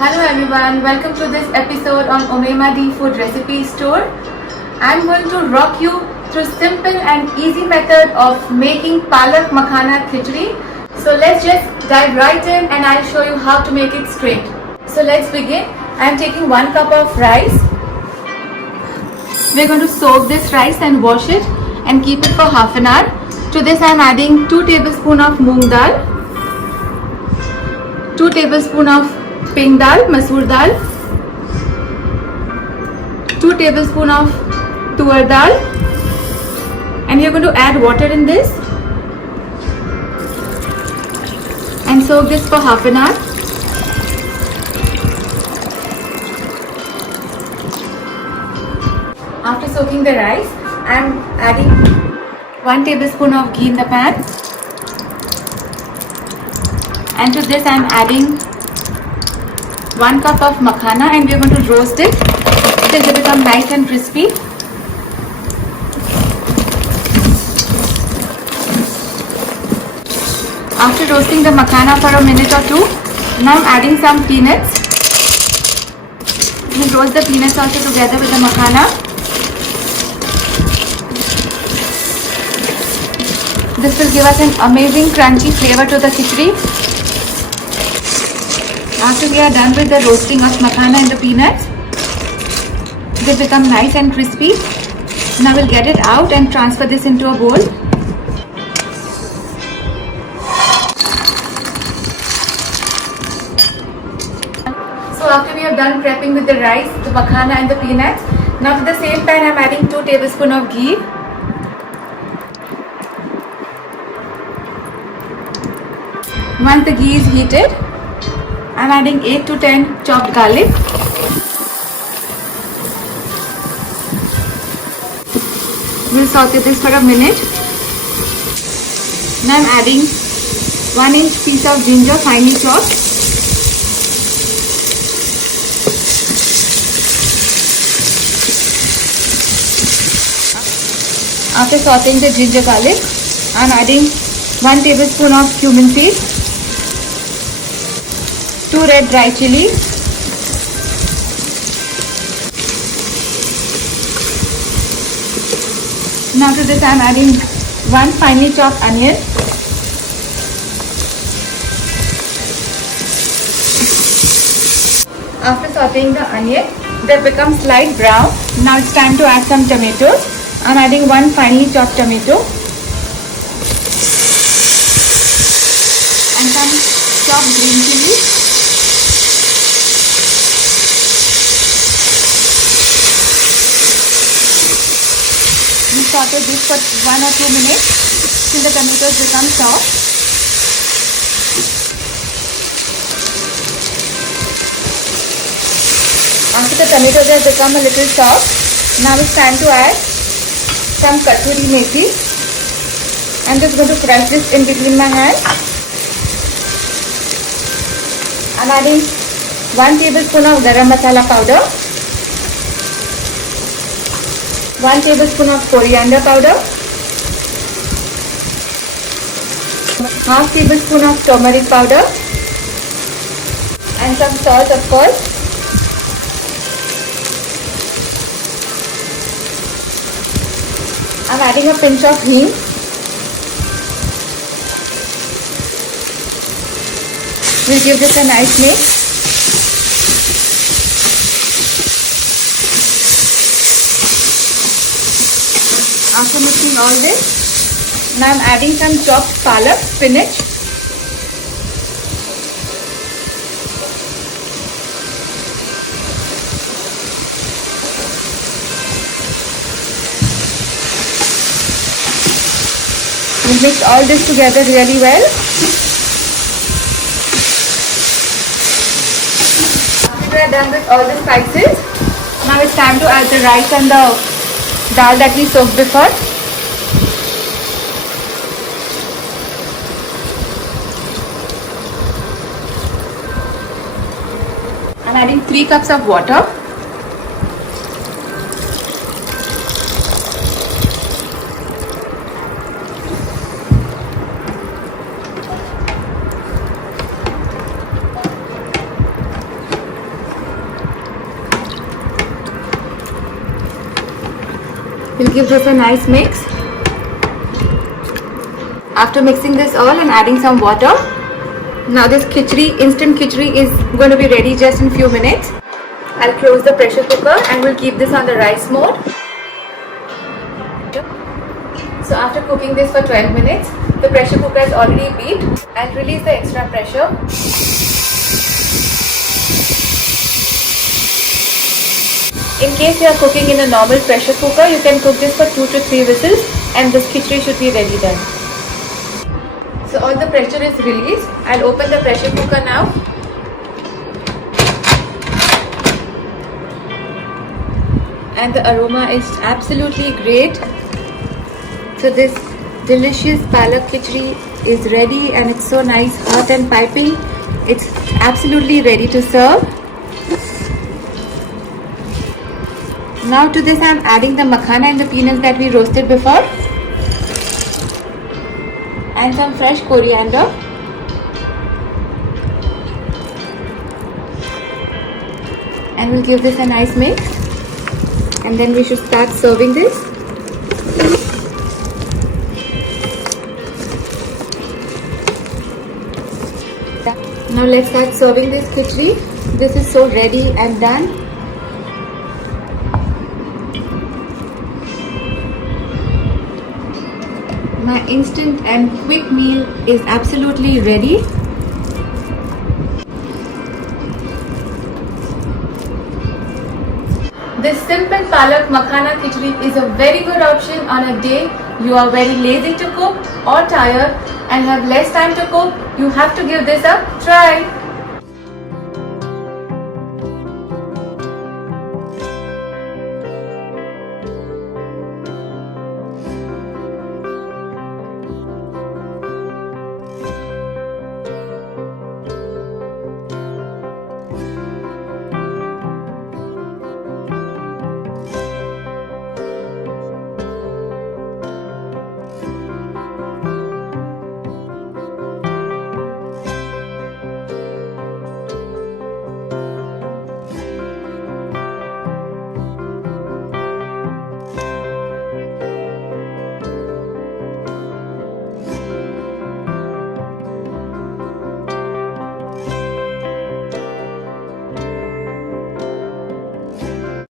Hello everyone, welcome to this episode on Omemadi Food Recipe Store. I'm going to rock you through simple and easy method of making Palak Makhana Khichdi. So let's just dive right in and I'll show you how to make it straight. So let's begin. I'm taking 1 cup of rice. We're going to soak this rice and wash it and keep it for half an hour. To this I'm adding 2 tablespoons of moong dal, 2 tablespoons of pink dal, masoor dal, 2 tablespoons of tuar dal, and you're going to add water in this and soak this for half an hour. After soaking the rice, I'm adding 1 tablespoon of ghee in the pan, and to this I'm adding 1 cup of makhana, and we're going to roast it till they become nice and crispy. After roasting the makhana for a minute or two, now I'm adding some peanuts. We'll roast the peanuts also together with the makhana. This will give us an amazing crunchy flavor to the khichdi. After we are done with the roasting of makhana and the peanuts, they become nice and crispy. Now we'll get it out and transfer this into a bowl. So after we have done prepping with the rice, the makhana and the peanuts, now to the same pan I am adding 2 tablespoons of ghee. Once the ghee is heated, I am adding 8 to 10 chopped garlic. We'll saute this for a minute. Now I am adding 1-inch piece of ginger finely chopped. After sauteing the ginger garlic, I am adding 1 tablespoon of cumin seed, 2 red dry chilies, now to this I am adding 1 finely chopped onion, after sauteing the onion, they become slight brown. Now it's time to add some tomatoes. I am adding 1 finely chopped tomato and some chopped green chilies. We saute this for 1 or 2 minutes till the tomatoes become soft. After the tomatoes have become a little soft, now it's time to add some kasuri methi. I'm just going to crush this in between my hands. I'm adding 1 tablespoon of garam masala powder, 1 tablespoon of coriander powder, half tablespoon of turmeric powder, and some salt of course. I'm adding a pinch of hing. We'll give this a nice mix. After mixing all this, now I'm adding some chopped palak, spinach. We'll mix all this together really well. After we are done with all the spices, now it's time to add the rice and the dal that we soaked before. I'm adding 3 cups of water. We'll give this a nice mix. After mixing this all and adding some water, now this instant khichdi is going to be ready just in few minutes. I'll close the pressure cooker and we'll keep this on the rice mode. So after cooking this for 12 minutes, the pressure cooker is already beat. I'll release the extra pressure. In case you are cooking in a normal pressure cooker, you can cook this for 2 to 3 whistles and this khichdi should be ready then. So all the pressure is released. I'll open the pressure cooker now. And the aroma is absolutely great. So this delicious palak khichdi is ready and it's so nice, hot and piping. It's absolutely ready to serve. Now to this I am adding the makhana and the peanuts that we roasted before. And some fresh coriander. And we'll give this a nice mix. And then we should start serving this. Now let's start serving this khichdi. This is so ready and done. My instant and quick meal is absolutely ready. This simple palak makhana khichdi is a very good option on a day you are very lazy to cook or tired and have less time to cook. You have to give this a try.